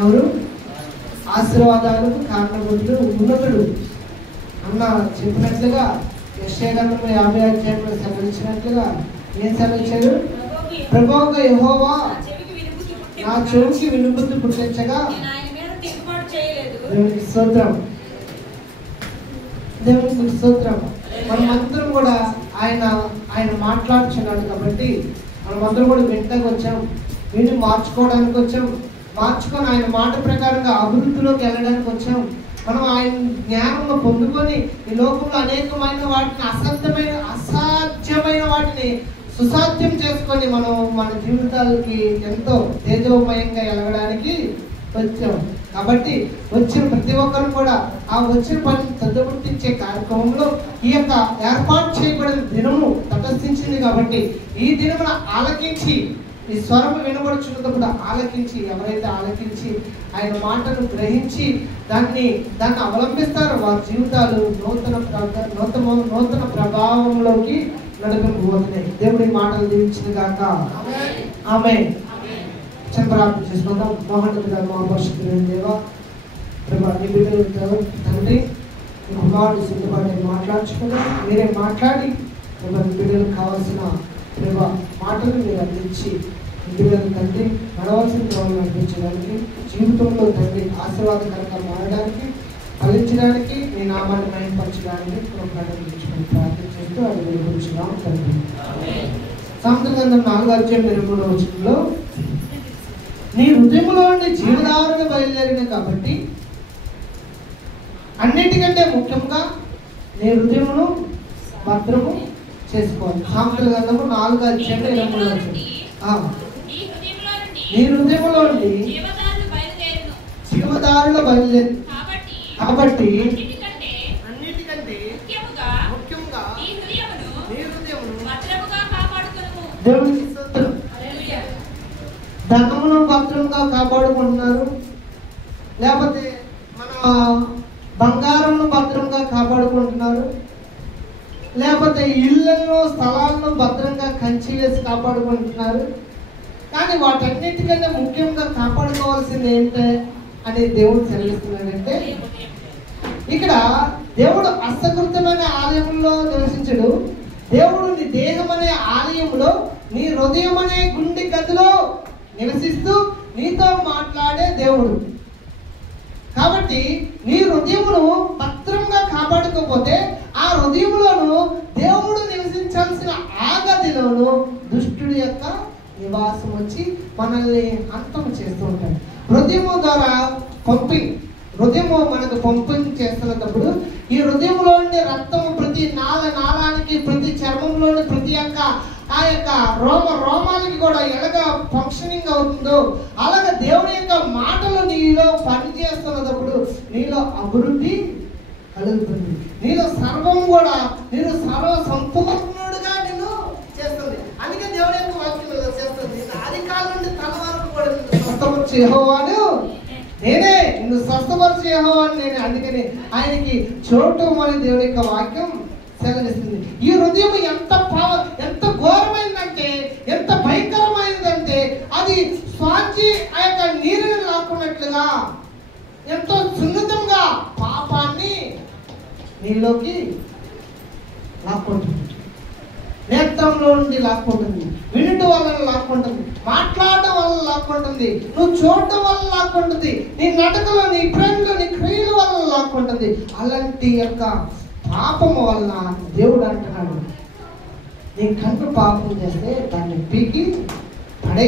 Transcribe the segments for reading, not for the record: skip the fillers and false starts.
ఎవరు? ఆశీర్వాదాలకు కారణభూతుడు ఉన్నతుడు అన్న చెప్పినట్లుగా యెషయా గ్రంథం 50 అధ్యాయంలో సెలవిచ్చినట్లుగా ఏం సెలవిచ్చారు? ప్రభువుగా యెహోవా నా చెవికి వినుబుద్ధి పుట్టించగా దేవునికి స్తోత్రం, దేవునికి స్తోత్రం. మనమందరం కూడా ఆయన మాట్లాడుచున్నాడు కాబట్టి మనమందరం కూడా వింటకు వచ్చాం, విని మార్చుకోవడానికి వచ్చాం, మార్చుకొని ఆయన మాట ప్రకారంగా అభివృద్ధిలోకి వెళ్ళడానికి వచ్చాం. మనం ఆయన జ్ఞానంలో పొందుకొని ఈ లోకంలో అనేకమైన వాటిని అసాధ్యమైన వాటిని సుసాధ్యం చేసుకొని మనం మన జీవితాలకి ఎంతో తేజోమయంగా ఎలగడానికి వచ్చాం. కాబట్టి వచ్చిన ప్రతి ఒక్కరు కూడా ఆ వచ్చిన పనిని తొందరపట్టించే కార్యక్రమంలో ఈ యొక్క ఏర్పాటు చేయబడిన దినము తటస్థించింది. కాబట్టి ఈ దినమున ఆలకించి, ఈ స్వరం వినబడుచున్నప్పుడు ఆలకించి, ఎవరైతే ఆలకించి ఆయన మాటను గ్రహించి దాన్ని అవలంబిస్తారో వారి జీవితాలు నూతన ప్రభావంలోకి నడిపించబోతున్నాయి. దేవుడి మాటలు దీవించిన గాక. ఆమేన్. ప్రార్థన చేసుకుందాం. మహోన్నతుడా, మహాపరిశుద్ధుడైన దేవా, ప్రభా నీ బిడ్డలతో తండ్రి నీ కుమారుడు సిద్ధపడి మాట్లాడుచుకుందాం. మీరే మాట్లాడి ప్రభా నీ బిడ్డలకు కావాల్సిన ప్రభా మాటలు మీరు అందించి నీ బిడ్డలు తండ్రి నడవలసిన ప్రభావం నడిపించడానికి, జీవితంలో తండ్రి ఆశీర్వాదకరంగా మారడానికి, ఫలించడానికి, నీ నామాన్ని మహిమపరచడానికి ప్రార్థించుకొని ప్రార్థన చేస్తూ అది వెలుగుచున్నాం తండ్రి. సామెతల గ్రంథం 4వ అధ్యాయం 23వ వచనంలో నీ హృదయంలో ఉండి జీవధారణ బయలుదేరిన కాబట్టి అన్నిటికంటే ముఖ్యంగా నీ హృదయమును భద్రము చేసుకోవాలి. సామెతల గ్రంథము 4వ అధ్యాయం 23వ వచనం. నీ హృదయంలో ఉండి జీవధారణ బయలుదేరి కాబట్టి అన్నిటికంటే ముఖ్యంగా నీ హృదయమును దేవునికి ధనమును భద్రంగా కాపాడుకుంటున్నారు, లేకపోతే మన బంగారంను భద్రంగా కాపాడుకుంటున్నారు, లేకపోతే ఇళ్లను స్థలాలను భద్రంగా కంచి వేసి కాపాడుకుంటున్నారు. కానీ వాటన్నిటికన్నా ముఖ్యంగా కాపాడుకోవాల్సింది ఏంటి అని దేవుడు సెలవిస్తున్నాడంటే, ఇక్కడ దేవుడు అసకృతమైన ఆలయంలో నివసించడు. దేవుడు నీ దేహం అనే ఆలయంలో, నీ హృదయం అనే గుండె గదిలో నివసిస్తూ నీతో మాట్లాడే దేవుడు. కాబట్టి నీ హృదయమును భద్రంగా కాపాడుకోకపోతే ఆ హృదయంలోను దేవుడు నివసించాల్సిన ఆ గదిలోను దుష్టుడి యొక్క నివాసం వచ్చి మనల్ని అంతం చేస్తూ ఉంటాడు. హృదయము ద్వారా హృదయము మనకు పంపింగ్ చేస్తున్నప్పుడు ఈ హృదయంలో ఉండే రక్తము ప్రతి నాళానికి, ప్రతి చర్మంలోని ప్రతి ఆ యొక్క రోమానికి కూడా ఎలాగ ఫంక్షనింగ్ అవుతుందో అలాగే దేవుని యొక్క మాటలు నీలో పనిచేస్తున్నప్పుడు నీలో అభివృద్ధి కలుగుతుంది. నీలో సర్వం కూడా నేను సర్వ సంపూర్ణుడుగా నేను చేస్తుంది. అందుకే దేవుని యొక్క వాక్యంలో చేస్తుంది, ఆది కాలం నుండి తల వరకు కూడా స్వస్థపరిచే యెహోవాను నేనే, నిన్ను స్వస్థపరిచే యెహోవాను నేనే. అందుకని ఆయనకి చోటు అని దేవుని యొక్క వాక్యం సెలవిస్తుంది. ఈ హృదయం ఎంత ఘోరమైందంటే, ఎంత భయంకరమైనదంటే, అది స్వాంచి ఆ యొక్క నీరుని లాక్కున్నట్లుగా ఎంతో సున్నితంగా పాపాన్ని నీలోకి లాక్కుంటుంది. నేత్రంలో నుండి లాక్కుంటుంది, వినడం వల్ల లాక్కుంటుంది, మాట్లాడడం వల్ల లాక్కుంటుంది, నువ్వు చూడడం వల్ల లాక్కుంటుంది, నీ నడకలో, నీ ప్రేమలో, నీ క్రియల వల్ల లాక్కుంటుంది. అలాంటి యొక్క పాపము వలన దేవుడు అంటున్నాడు, నీ కన్ను పాపం చేస్తే దాన్ని పీకి పడే.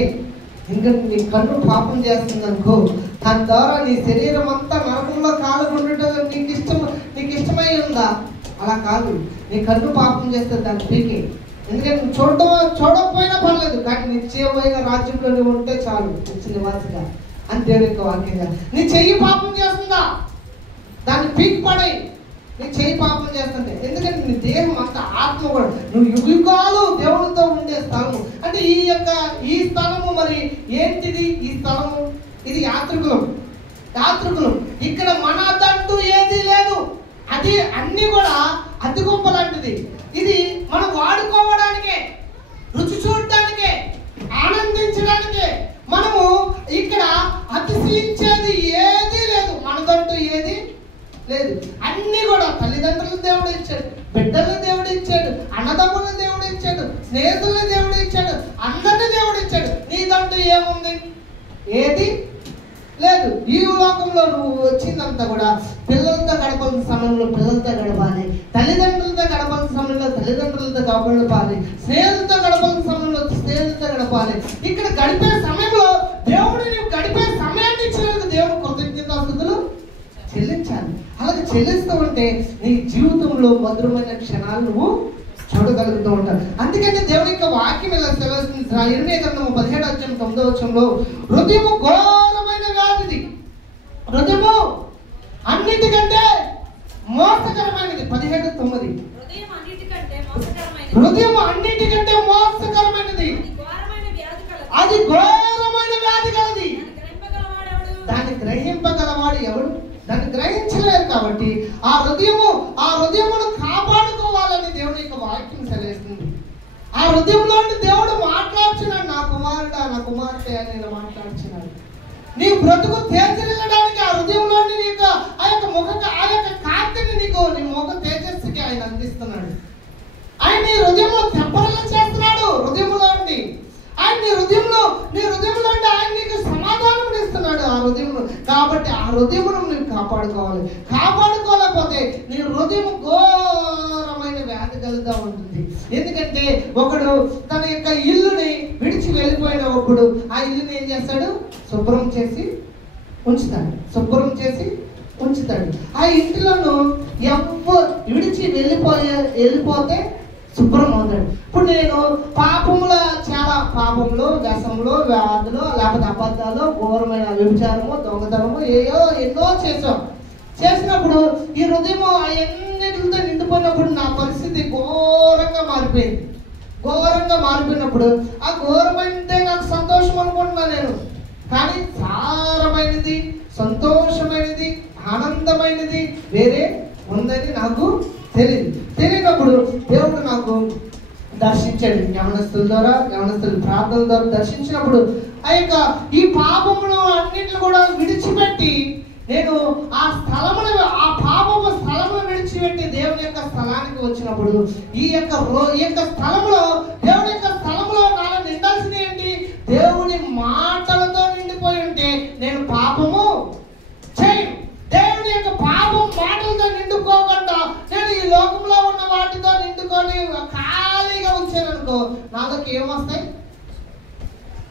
ఇంకా నీ కన్ను పాపం చేస్తుంది అనుకో, దాని ద్వారా నీ శరీరం అంతా నరకంలో కాలుకుంటుంటే నీకు ఇష్టమై ఉందా? అలా కాదు. నీ కన్ను పాపం చేస్తే దాన్ని పీకి. ఎందుకంటే నువ్వు చూడకపోయినా పర్లేదు, కానీ నిశ్చయమైన రాజ్యంలో నువ్వు ఉంటే చాలు, నిత్య నివాసిగా అని దేవుని యొక్క వాక్యంగా. నీ చెయ్యి పాపం చేస్తుందా, దాన్ని పీకి పడే. నీ చెయ్యి పాపం చేస్తుంటే, ఎందుకంటే నీ దేహం అంత ఆత్మ కూడా, నువ్వు యుగాలు దేవుడితో ఉండే స్థలము. అంటే ఈ స్థలము మరి ఏంటిది? ఈ స్థలము ఇది యాత్రికులం. ఇక్కడ మనదంటూ ఏది లేదు. అది అన్ని కూడా అతి గొప్ప లాంటిది. ఇది మనం వాడుకోవడానికే, రుచి చూడటానికే, ఆనందించడానికే. మనము ఇక్కడ అతిశయించేది లేదు. అన్ని కూడా తల్లిదండ్రులు దేవుడు ఇచ్చాడు, బిడ్డలను దేవుడు ఇచ్చాడు, అన్నదమ్ములను దేవుడు ఇచ్చాడు, స్నేహితులను దేవుడు ఇచ్చాడు, అందరినీ దేవుడు ఇచ్చాడు. నీదంటూ ఏముంది? ఏది లేదు. ఈ లోకంలో నువ్వు వచ్చిందంతా కూడా పిల్లలతో గడపాల్సిన సమయంలో పిల్లలతో గడపాలి, తల్లిదండ్రులతో గడపాల్సిన సమయంలో తల్లిదండ్రులతో గడపాలి, స్నేహితులతో గడపాల్సిన సమయంలో స్నేహితులతో గడపాలి. ఇక్కడ గడిపే సమయంలో దేవుడు నీవు గడిపే సమయాన్ని ఇచ్చినందుకు దేవుడు కృతజ్ఞతాస్తుతులు చెల్లించాలి. అలాగే చెల్లిస్తూ ఉంటే నీ జీవితంలో మధురమైన క్షణాలు నువ్వు చూడగలుగుతూ ఉంటారు. అందుకని దేవుని యొక్క వాక్యం ఇలా సెలవుస్తుంది. ఇర్మియా గ్రంథము 17:9 హృదయము ఘోరమైన వ్యాధిది, హృదయము అన్నిటికంటే మోసకరమైనది. 17:9 హృదయం అన్నిటికంటే మోసకరమైనది, అది ఘోరమైన వ్యాధి కలది. దాన్ని గ్రహింపగలవాడు ఎవడు? దాన్ని గ్రహించలేరు. కాబట్టి ఆ హృదయమును కాపాడుకోవాలని దేవుని యొక్క వాక్యం సెలవుస్తుంది. ఆ హృదయంలో దేవుడు మాట్లాడుచున్నాడు. నా కుమారుడా, నా కుమార్తె అని నేను మాట్లాడుచున్నాడు. నీ బ్రతుకు తేజరిల్లడానికి ఆ హృదయంలో నీకు ఆ యొక్క కాంతిని నీకు నీ ముఖ తేజస్సుకి ఆయన అందిస్తున్నాడు. ఆయన నీ హృదయంలో తెప్పరలు చేస్తున్నాడు. హృదయంలో ఉండి ఆయన నీ హృదయంలో ఆయన నీకు సమాధానం ఇస్తున్నాడు ఆ హృదయంలో. కాబట్టి ఆ హృదయమును నువ్వు కాపాడుకోవాలి. కాపాడుకోలేకపోతే నీ హృదయం ఘోరమైన వ్యాధి కలుగుతూ ఉంటుంది. ఎందుకంటే ఒకడు తన యొక్క ఇల్లుని విడిచి వెళ్ళిపోయినప్పుడు ఆ ఇల్లుని ఏం చేస్తాడు? శుభ్రం చేసి ఉంచుతాడు. ఆ ఇంటిలోను విడిచి వెళ్ళిపోతే శుభ్రం అవుతాడు. ఇప్పుడు నేను చాలా పాపంలో, వ్యసనంలో, వ్యాధులు, లేకపోతే అబద్ధాలు, ఘోరమైన వ్యభిచారము, దొంగతనము ఎన్నో చేసినప్పుడు ఈ హృదయం అవన్నిటితో నిండిపోయినప్పుడు నా పరిస్థితి ఘోరంగా మారిపోయినప్పుడు ఆ ఘోరమైనదే నాకు సంతోషం అనుకుంటున్నా నేను. కానీ సారమైనది, సంతోషమైనది, ఆనందమైనది వేరే ఉందని నాకు తెలియనప్పుడు దేవుడు నాకు దర్శించాడు. యవనస్తుల ప్రార్థనల ద్వారా దర్శించినప్పుడు ఈ పాపములు అన్నింటిని కూడా విడిచిపెట్టి నేను ఆ పాపము స్థలమును విడిచిపెట్టి దేవుని యొక్క స్థలానికి వచ్చినప్పుడు ఈ యొక్క స్థలంలో దేవుని యొక్క స్థలంలో నాలో నిండాల్సింది ఏంటి? దేవుని మాటలతో నిండిపోయి ఉంటే నేను పాపము చేయను. దేవుని యొక్క పాపం మాటలతో నిండుకోకుండా నేను ఈ లోకంలో ఉన్న వాటితో నిండుకొని ఖాళీగా ఉంచాను అనుకో, నాలోకి ఏమొస్తాయి?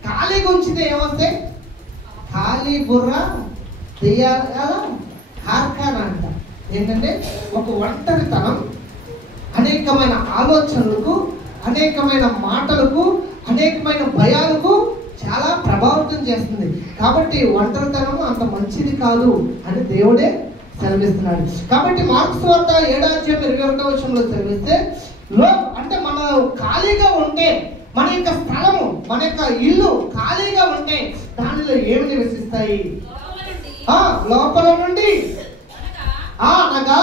ఖాళీగా ఉంచితే ఏమొస్తాయి? ఖాళీ బుర్ర హార్కాన్ అంట. ఏంటంటే ఒక ఒంటరితనం అనేకమైన ఆలోచనలకు, అనేకమైన మాటలకు, అనేకమైన భయాలకు చాలా ప్రభావితం చేస్తుంది. కాబట్టి ఒంటరితనం అంత మంచిది కాదు అని దేవుడే సెలవిస్తున్నాడు. కాబట్టి మార్కు సువార్త 7:21 సెలవిస్తే అంటే మన ఖాళీగా ఉంటే, మన యొక్క స్థలము, మన యొక్క ఇల్లు ఖాళీగా ఉంటే దానిలో ఏమి నివసిస్తాయి? లోపల నుండి అనగా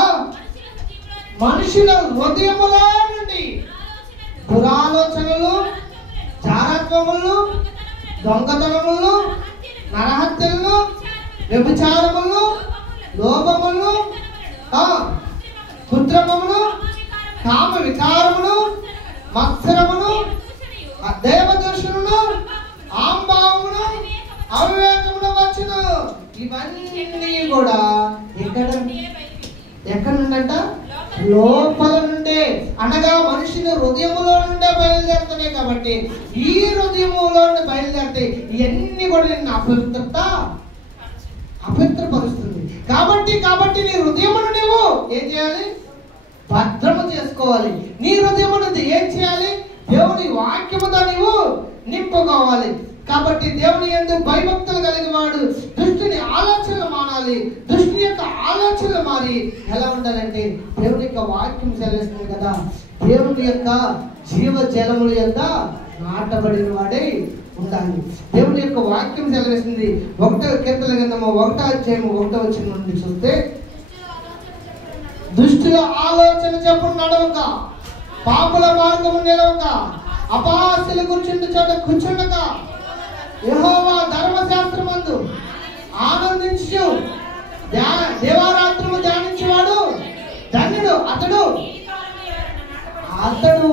మనుషుల హృదయములో నుండి దురాలోచనలు, జారత్వములు, దొంగతనములు, నరహత్యలు, వ్యభిచారములు, లోభములు, కృత్రిమములు, కామ వికారములు, మత్సరములు, దేవదూషణలు, ఆంబావములు, అవివేకములు వచ్చును. ఇవన్నీ కూడా ఎక్కడ నుండంట? లోపల నుండే, అనగా మనిషిని హృదయములో నుండే బయలుదేరుతున్నాయి. కాబట్టి ఈ హృదయములో నుండి బయలుదేరితే ఇవన్నీ కూడా నిన్ను అపవిత్రపరుస్తుంది. కాబట్టి నీ హృదయమును నువ్వు ఏం చేయాలి? భద్రము చేసుకోవాలి. నీ హృదయమును ఏం చేయాలి? దేవుని వాక్యముతో నీవు నింపుకోవాలి. కాబట్టి దేవుని యందు భయభక్తులు కలిగిన వాడు దుష్టుని ఆలోచనలు మానాలి. దుష్టుని యొక్క ఆలోచనలు మారి ఎలా ఉండాలంటే దేవుని యొక్క వాక్యం సెలవిస్తుంది కదా, దేవుని యొక్క జీవ జలముల యొక్క నాటబడిన వాడై ఉండాలి. దేవుని యొక్క వాక్యం సెలవిస్తుంది. 1వ కీర్తన గ్రంథము 1:1 నుండి చూస్తే, దుష్టుల ఆలోచన చెప్పుడు నడవక, పాపుల మార్గము నిలవక, అపహాస్యులు కూర్చుండు చోట కూర్చుండక, యెహోవా ధర్మశాస్త్రమందు ఆనందించు, దేవారాత్రము ధ్యానించు అతడు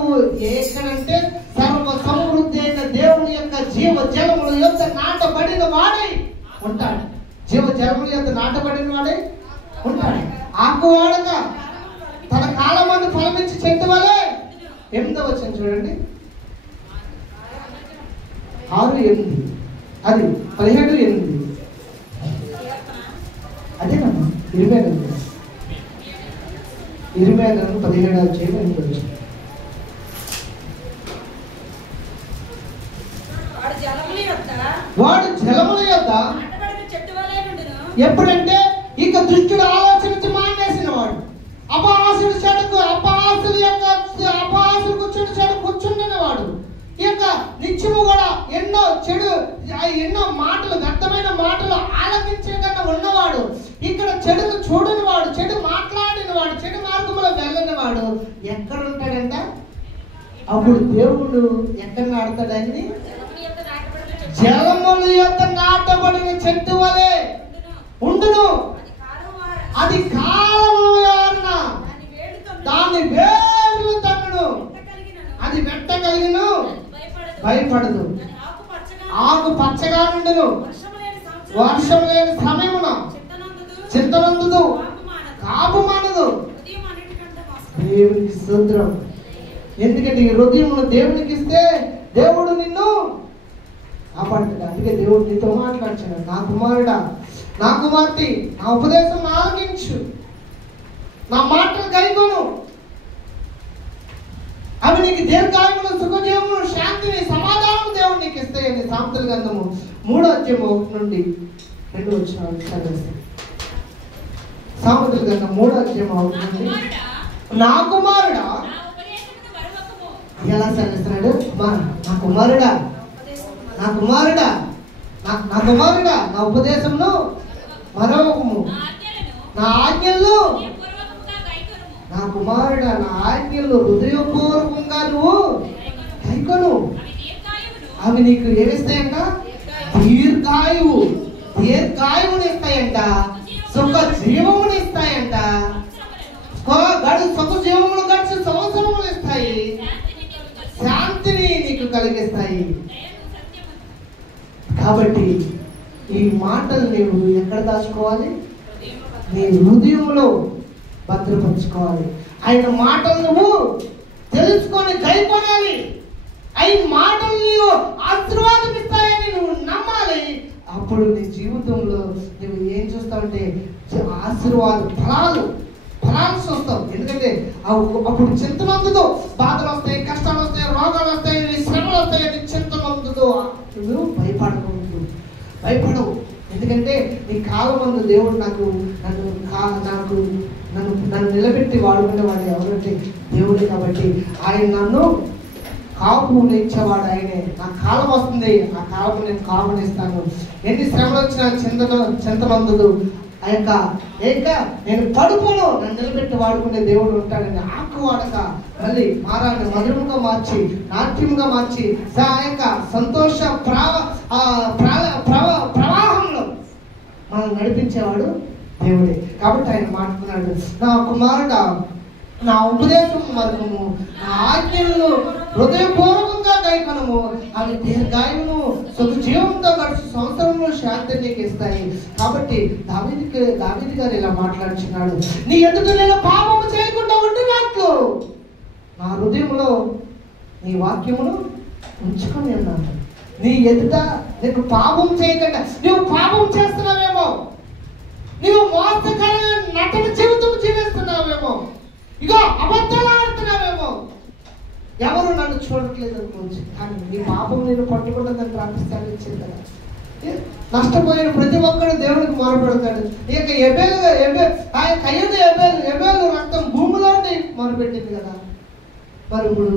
ఎక్కడంటే సర్వ సమృద్ధి అయిన దేవుని యొక్క జీవ జలముల యొక్క నాటబడిన వాడై ఉంటాడు. జీవ జలముల యొక్క నాటబడిన వాడై ఉంటాడు. ఆకువాడక తన కాలమందు ఫలమిచ్చి చెట్టు వలె. 8వ వచనం చూడండి, 6:8 అది 17:8 అదేనమ్మా 27 చేయమని. వాడు జలముల యొద్ద ఎప్పుడంటే ఇక దుష్టుడు ఆలోచించి మానేసిన వాడు, అపహాసుడు చెడుకు అపహాసుడు కూర్చుండి చెడు కూర్చుండిన వాడు, ఈ యొక్క నిత్యము కూడా ఎన్నో మాటలు వ్యర్థమైన మాటలు ఆలకించే కన్నా ఉన్నవాడు, ఇక్కడ చెడును చూడని వాడు, చెడు మాట్లాడిన వాడు, చెడు మార్గంలో వెళ్ళని వాడు ఎక్కడ ఉంటాడంట? అప్పుడు దేవుడు ఎక్కడ నాడతాడని? జలముల యొక్క నాటబడిన చెట్టు వలె ఉండును. అది కాలమున దాని వేర్లు తన్నును. అది వెంట కలిగిన భయపడదు. ఆకు పచ్చగా నుండును. వర్షం లేని సమయమున చింతనందుదు, కాపు మానదు. దేవునికి స్తోత్రం. ఎందుకంటే ఈ హృదయమును దేవునికి ఇస్తే దేవుడు నిన్ను కాపాడుతాడు. అందుకే దేవుడు నీతో మాట్లాడుతున్నాడు, నా కుమారుడా, నా కుమార్తె, నా ఉపదేశం ఆలకించు, నా మాటలు కైకొను, అవి నీకు దీర్ఘాయువును, సుఖజీవమును, శాంతిని, సమాధానం దేవుడు నీకు ఇస్తాయని సామెతల గ్రంథము 3:1-2 చదివేస్తాను. సామెతల గ్రంథం 3:1 నా కుమారుడా, ఎలా చదివిస్తున్నాడు? నా కుమారుడా, నా కుమారుడా, నా కుమారుడా, నా ఉపదేశంను మరొకము, నా ఆజ్ఞలు, నా కుమారుడా, నా ఆజ్ఞలు హృదయపూర్వకంగా నువ్వు కైకొను. అవి నీకు ఏమిస్తాయంట? దీర్ఘాయువుని ఇస్తాయంట, సుఖ జీవమును ఇస్తాయంట. సుఖ జీవములు గడిచి సంవత్సరములు ఇస్తాయి, శాంతిని నీకు కలిగిస్తాయి. కాబట్టి ఈ మాటలు నీవు ఎక్కడ దాచుకోవాలి? నీ హృదయంలో భద్రపరచుకోవాలి. ఆయన మాటలు నువ్వు తెలుసుకొని కైకొనాలి. అవి మాటలు నీవు ఆశీర్వాదం ఇస్తాయని నువ్వు నమ్మాలి. అప్పుడు నీ జీవితంలో నువ్వు ఏం చూస్తావంటే ఆశీర్వాద ఫలాలు చూస్తావు. ఎందుకంటే అప్పుడు చింతనందుతో బాధలు వస్తాయి, కష్టాలు వస్తాయి, రోగాలు వస్తాయి, శ్రమలు వస్తాయి అని చింతనందుతో నువ్వు భయపడవు. ఎందుకంటే నీ కాలమందు దేవుడు నన్ను నిలబెట్టి వాడుకునేవాడు ఎవరంటే దేవుడే. కాబట్టి ఆయన నన్ను కాపునిచ్చేవాడు ఆయనే. నా కాలం వస్తుంది, ఆ కాలం నేను కాపునిస్తాను. ఎన్ని శ్రమలు వచ్చినా చింతనందుదు. నేను పడుకోను, నన్ను నిలబెట్టి వాడుకునే దేవుడు ఉంటాడని ఆకు వాడక మళ్ళీ మారాన్ని మధురముగా మార్చి, నాట్యముగా మార్చి, ఆ యొక్క సంతోష ప్రవాహంలో మనం నడిపించేవాడు దేవుడే. కాబట్టి ఆయన మాట్లాడుతున్నాడు, నా కుమారుడా, నా ఉపదేశం మరొకము, నా ఆజ్ఞలను హృదయపూర్వకంగా కైకొనము. అవి దీర్ఘాయువును, సుఖ జీవంతో గడిచి సంవత్సరంలో శాంతిని నీకు ఇస్తాయి. కాబట్టి దావీదు గారు ఇలా మాట్లాడుచున్నాడు, నీ ఎదుట నేను పాపము చేయకుండా ఉండినట్లు నా హృదయంలో నీ వాక్యమును ఉంచుకొని ఉన్నాను. నీ ఎదుట నీకు పాపం చేయకుండా, నువ్వు పాపం చేస్తున్నావేమో, నువ్వు మోసకరమైన నటన జీవితం జీవిస్తున్నావేమో, ఇగో అబద్ధాలు ఆడుతున్నావేమో, ఎవరు నన్ను చూడట్లేదు అనుకోవచ్చు. కానీ నీ పాపం నేను పట్టుకుంటే దాన్ని ప్రార్థిస్తాను ఇచ్చింది కదా. నష్టపోయిన ప్రతి ఒక్కరు దేవుడికి మొరపెడతాడు. ఇక ఎబేలు రక్తం భూమిలోని మొరపెట్టింది కదా. మరి ఇప్పుడు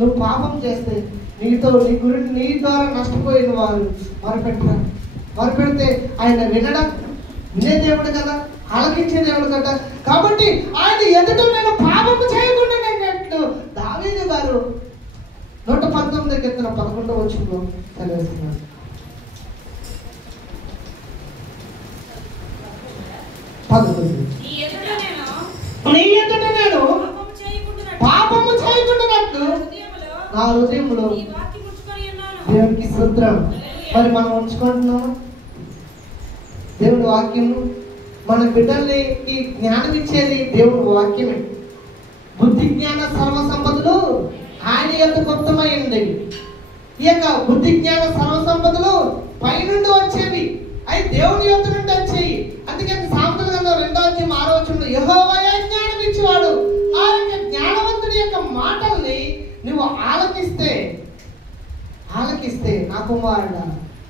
నువ్వు పాపం చేస్తే నీ గురించి నీ ద్వారా నష్టపోయిన వారు మొరపెడితే ఆయన వినే దేవుడు కదా, ఆలకించే దేవుడు కదా. కాబట్టి ఆయన ఎదుట నేను పాపము చేయకుండా అన్నట్లు దావీదు గారు 119 కీర్తన 11వ వచనంలో చదివేస్తున్నారు. నీ ఎదుట నేను పాపం నా హృదయంలో దేవునికి స్తోత్రం. మరి మనం ఉంచుకుంటున్నాము దేవుడి వాక్యము. మన బిడ్డల్ని ఈ జ్ఞానం ఇచ్చేది దేవుడి వాక్యమే. బుద్ధి జ్ఞాన సర్వ సంపదలు ఆయన యొక్క గుప్తమై ఉండేవి. ఈ యొక్క బుద్ధి జ్ఞాన సర్వ సంపదలు పైనుండి వచ్చేవి, అవి దేవుని యొక్క నుండి వచ్చేవి. అందుకని సామెతల గ్రంథం 2:6 యెహోవాయే జ్ఞానం ఇచ్చేవాడు. ఆ యొక్క జ్ఞానవంతుడి యొక్క మాటల్ని నువ్వు ఆలకిస్తే నా కుమారుడా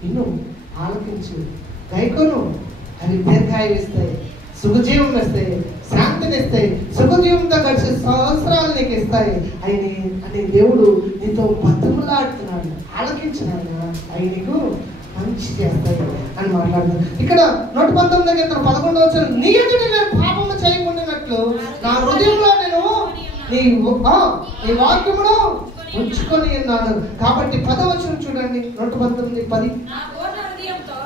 ఇను, ఆలకించు, గైకొను, అవి దీర్ఘాయువు ఇస్తాయి, సుఖజీవం ఇస్తాయి, శాంతిని ఇస్తాయి, సుఖజీవంతో కలిసి సంవత్సరాలు నీకు ఇస్తాయి అని దేవుడు నీతో బతుకులాడుతున్నాడు. ఆలకించినాడు, అవి నీకు మంచి చేస్తాయి అని మాట్లాడుతున్నాడు. ఇక్కడ 119 నీ ఎదుట నేను పాపము చేయకుండానట్లు నా హృదయంలో నేను నీ వాక్యమును ఉంచుకొని ఉన్నాను. కాబట్టి 10వ వచనం చూడండి, 119:10.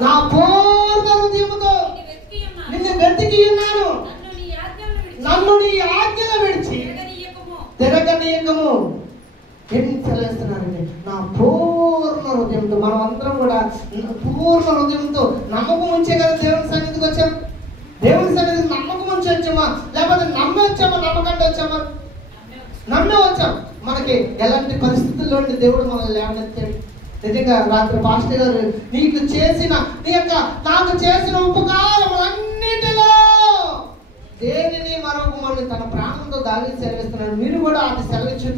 నా పూర్ణ హృదయముతో నిన్ను వెతికి ఉన్నాను, నన్ను నీ ఆజ్ఞలు విడిచి తిరగనీయకము. ఏం చదివేస్తున్నానండి? నా పూర్ణ హృదయంతో. మనం అందరం కూడా పూర్ణ హృదయంతో నమ్మకం ఉంచే కదా దేవుని సన్నిధికి వచ్చాం. దేవుని సన్నిధికి నమ్మకం ఉంచి వచ్చామా, లేకపోతే నమ్మి వచ్చామా, నమ్మకండి వచ్చామా? నమ్మే వచ్చాం. మనకి ఎలాంటి పరిస్థితుల్లో దేవుడు మనల్ని లేవనెత్తాడు. నిజంగా రాత్రి పాస్టర్ గారు నాకు చేసిన ఉపకారములన్నిటిలో దేనిని మరొకమని తన ప్రాణంతో దాగి సెలవిస్తున్నాడు. మీరు కూడా అది సెలవించి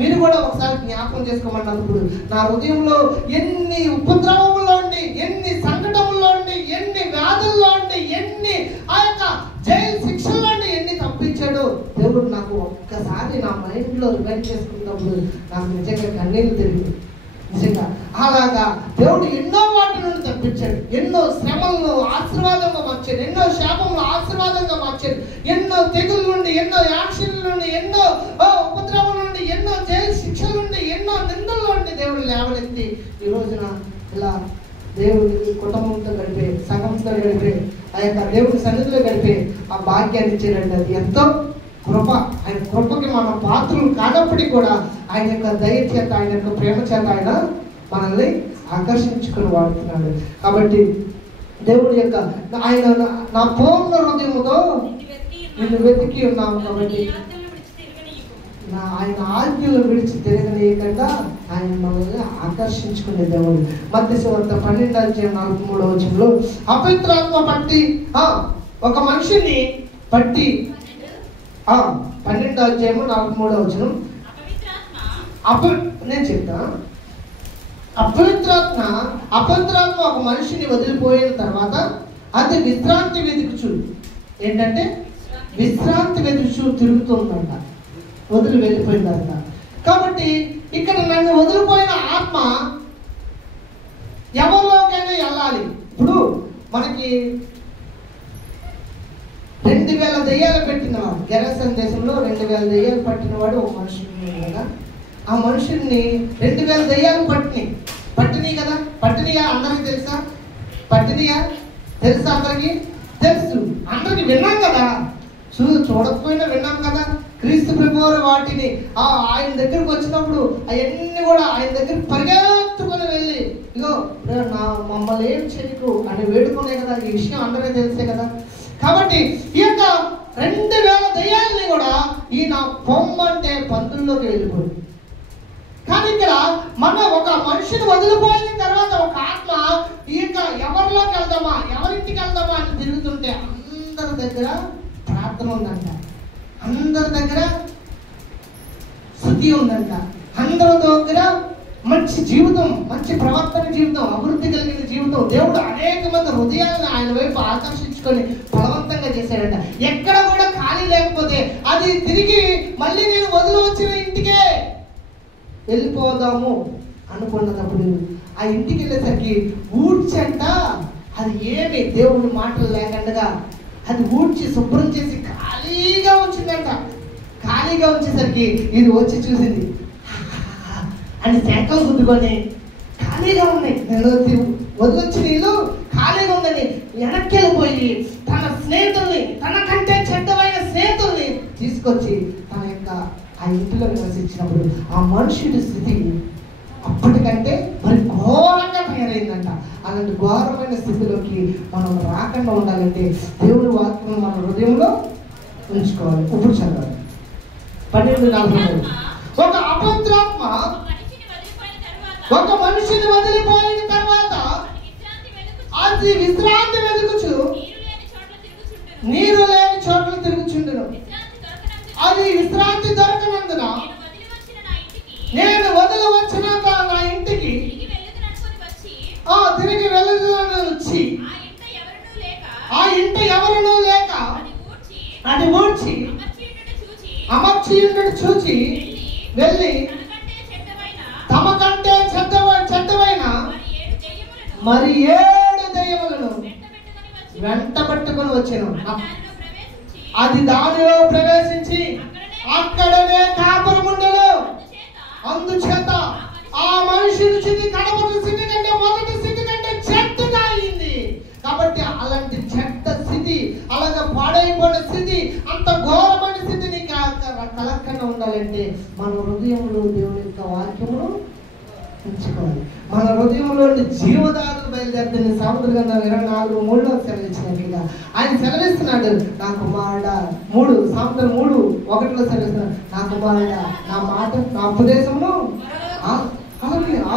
మీరు కూడా ఒకసారి జ్ఞాపకం చేసుకోమన్నప్పుడు నా హృదయంలో ఎన్ని ఉపద్రవముల్లో ఉండి, ఎన్ని సంకటముల్లో ఉండి, ఎన్ని వ్యాధుల్లో ఉండి, ఎన్ని ఆ యొక్క జైలు శిక్షల్లో ఉండి ఎన్ని తప్పించాడు దేవుడు. నాకు ఒక్కసారి నా మైండ్లో రివైండ్ చేసుకున్నప్పుడు నాకు నిజంగా కన్నీళ్ళు తిరిగింది. నిజంగా అలాగా దేవుడు ఎన్నో వాటి నుండి తప్పించాడు. ఎన్నో శ్రమలను ఆశీర్వాదంగా మార్చాడు, ఎన్నో శాపములు ఆశీర్వాదంగా మార్చాడు, ఎన్నో తెగుల నుండి, ఎన్నో యాక్షన్ల నుండి, ఎన్నో ఉపద్రవం నుండి, ఎన్నో జైలు శిక్షల నుండి, ఎన్నో నిందల నుండి దేవుడు లేవనెత్తి ఈ రోజున ఇలా దేవుడి కుటుంబంతో గడిపే, సంఘంతో గడిపే, ఆ యొక్క దేవుడి సన్నిధిలో గడిపే ఆ భాగ్యాన్ని ఇచ్చాడండి. అది ఎంతో కృప. ఆయన కృపకి మన పాత్రలు కానప్పటికీ కూడా ఆయన యొక్క దయ చేత, ఆయన యొక్క ప్రేమ చేత ఆయన మనల్ని ఆకర్షించుకుని వాడుతున్నాడు. కాబట్టి దేవుడి యొక్క ఆయన నా పూర్ణ హృదయముతో నిన్ను వెతికి ఉన్నాము. కాబట్టి ఆయన ఆజ్ఞలు విడిచి తిరగనీయకుండా ఆయన మనల్ని ఆకర్షించుకునే దేవుడు. మత్తయి సువార్త 12:43 అపవిత్రాత్మ పట్టి ఒక మనిషిని పట్టి 12:43 నేను చెప్తా. అపవిత్రాత్మ ఒక మనిషిని వదిలిపోయిన తర్వాత అది విశ్రాంతి వెతుకుచు, ఏంటంటే విశ్రాంతి వెతుకుచు తిరుగుతుందంట, వదిలి వెళ్ళిపోయిందంట. కాబట్టి ఇక్కడ నన్ను వదిలిపోయిన ఆత్మ ఎవరిలోకైనా వెళ్ళాలి. ఇప్పుడు మనకి 2000 దెయ్యాలు పెట్టినవాడు, గెరసన్ దేశంలో 2000 దెయ్యాలు పట్టినవాడు ఒక మనుషుడు కదా. ఆ మనుషుల్ని 2000 దెయ్యాలు పట్టినాయి కదా. పట్టినయా అందరికి తెలుసా? పట్టినయా తెలుసా? అందరికి తెలుసు, అందరికి విన్నాం కదా. చూడకపోయినా విన్నాం కదా. క్రీస్తు ప్రభువారు వాటిని ఆయన దగ్గరకు వచ్చినప్పుడు అవన్నీ కూడా ఆయన దగ్గరికి పరిగెత్తుకొని వెళ్ళి ఇగో మమ్మల్ని ఏం చేయకు అని వేడుకునే కదా. ఈ విషయం అందరికీ తెలిసే కదా. కాబట్టి ఈ యొక్క 2000 దయ్యాలని కూడా ఈయన పొమ్మంటే పంతుల్లోకి వెళ్ళిపోయింది. కానీ ఇక్కడ ఒక మనిషిని వదిలిపోయిన తర్వాత ఒక ఆత్మ ఈ యొక్క ఎవరిలోకి వెళ్దామా, ఎవరింటికి వెళ్దామా అని తిరుగుతుంటే అందరి దగ్గర ప్రార్థన ఉందంట, అందరి దగ్గర శుద్ధి ఉందంట, అందరి దగ్గర మంచి జీవితం, మంచి ప్రవర్తన జీవితం, అభివృద్ధి కలిగిన జీవితం. దేవుడు అనేక మంది హృదయాలను ఆయన వైపు ఆకర్షించుకొని బలవంతంగా చేశాడంట. ఎక్కడ కూడా ఖాళీ లేకపోతే అది తిరిగి మళ్ళీ నేను వదిలి వచ్చిన ఇంటికే వెళ్ళిపోదాము అనుకున్నప్పుడు ఆ ఇంటికి వెళ్ళేసరికి ఊడ్చంట అది ఏమి దేవుడి మాటలు లేకుండా అది ఊడ్చి శుభ్రం చేసి ఖాళీగా ఉంచిందంట. ఖాళీగా ఉంచేసరికి ఇది వచ్చి చూసింది అని శంకలు గుద్దుకొని ఖాళీగా ఉన్నాయి, వదిలొచ్చిన ఇల్లు ఖాళీగా ఉందని వెనక్కి వెళ్ళిపోయి తన స్నేహితుల్ని, తనకంటే చెడ్డమైన స్నేహితుల్ని తీసుకొచ్చి తన యొక్క ఆ ఇంటిలో నివసించినప్పుడు ఆ మనుషుడి స్థితి అప్పటికంటే మరి ఘోరంగా తయారైందంట. అలాంటి ఘోరమైన స్థితిలోకి మనం రాకుండా ఉండాలంటే దేవుని వాక్యం మన హృదయంలో ఉంచుకోవాలి. ఇప్పుడు చదవాలి 12:43. ఒక అపవిత్రాత్మ ఒక మనిషిని వదిలిపోయిన తర్వాత అది విశ్రాంతి వెతుకుచు నీరు లేని చోట్ల తిరుగుచుండును. అది విశ్రాంతి దొరకనందున నేను వదిలి వచ్చిన నా ఇంటికి తిరిగి వెళ్ళుదని వచ్చి ఆ ఇంట ఎవరునూ లేక అది ఊడ్చి అమర్చియుండుట చూచి వెళ్ళి తమ కంటే చెడ్డవైన మరి 7 దెయ్యములను వెంట పట్టుకొని వచ్చాను. అది దానిలో ప్రవేశించి అక్కడనే కాపురముండెను. అందుచేత ఆ మనిషిని స్థితి కడపటి స్థితి కంటే మొదటి స్థితి కంటే చెడ్డగా అయింది. కాబట్టి అలాంటి చెడ్డ స్థితి, అలాగే పాడైపోయిన స్థితి, అంత ఘోరమైన స్థితి నీకు కలగకుండా ఉండాలంటే మన హృదయంలో దేవుని యొక్క వాక్యమును ఉంచుకోవాలి. మన హృదయంలో జీవదారులు బయలుదేరుతుంది. సామెతల గ్రంథం 24:3 సెలవిచ్చినట్లుగా ఆయన సెలవిస్తున్నాడు, నా కుమారుడా 3 సామెతలు 3:1 సెలవిస్తున్నాడు, నా కుమారుడా నా మాట నా ఉపదేశమును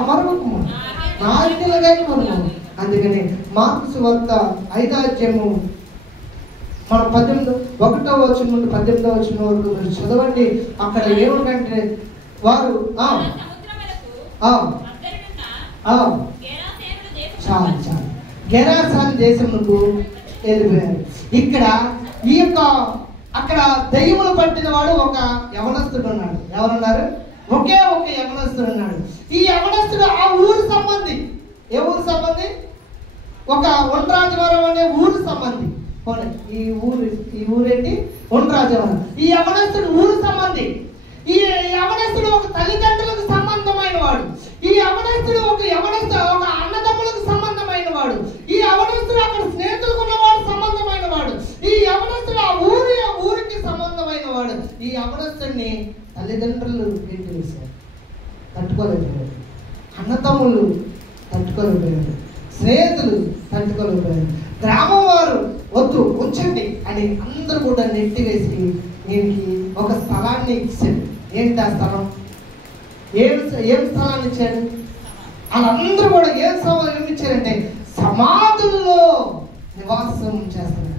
మరొకము నా ఆజ్ఞలుగా మరొకము. అందుకని మార్కు సువార్త 5వ అధ్యాయము మన 1వ వచనం నుండి 18వ వచనం వరకు మీరు చదవండి. అక్కడ ఏమిటంటే వారు చాలు గెరాసాను దేశముకు వెళ్ళిపోయారు. ఇక్కడ ఈ యొక్క అక్కడ దయ్యములు పట్టిన వాడు ఒక యవనస్తుడు ఉన్నాడు. ఎవరున్నారు? ఒకే ఒక యవనస్తుడు ఉన్నాడు. ఈ యవనస్తుడు ఆ ఊరు సంబంధి. ఏ ఊరు సంబంధి? ఒక ఒండ్రాజవరం అనే ఊరు సంబంధి. ఈ ఊరేంటి? ఒండ్రాజవరం. ఈ యవనస్తుడు ఊరు సంబంధి. ఈ యవనస్తుడు ఒక తల్లిదండ్రులకు సంబంధమైన వాడు. ఈ యవనస్తుడు ఒక అన్నదమ్ములకు సంబంధమైన వాడు. ఈ యవనస్తుడు అక్కడ స్నేహితులకు ఉన్నవాడు సంబంధమైన వాడు. ఈ యవనస్తుడు ఆ ఊరికి సంబంధమైన వాడు. ఈ యవనస్తుడిని తల్లిదండ్రులు ఏంటి వేశారు, తట్టుకోలేకపోయారు. అన్నదమ్ములు తట్టుకోలేకపోయారు. స్నేహితులు తట్టుకోలేకపోయారు. గ్రామం వారు వద్దు ఉంచండి అని అందరూ కూడా నెట్టివేసి దీనికి ఒక స్థలాన్ని ఇచ్చాడు. ఏంటి ఆ స్థలం? ఏం స్థలాన్ని ఇచ్చాడు? వాళ్ళందరూ కూడా ఏమి ఇచ్చారంటే సమాధుల్లో నివాసం చేస్తున్నాడు.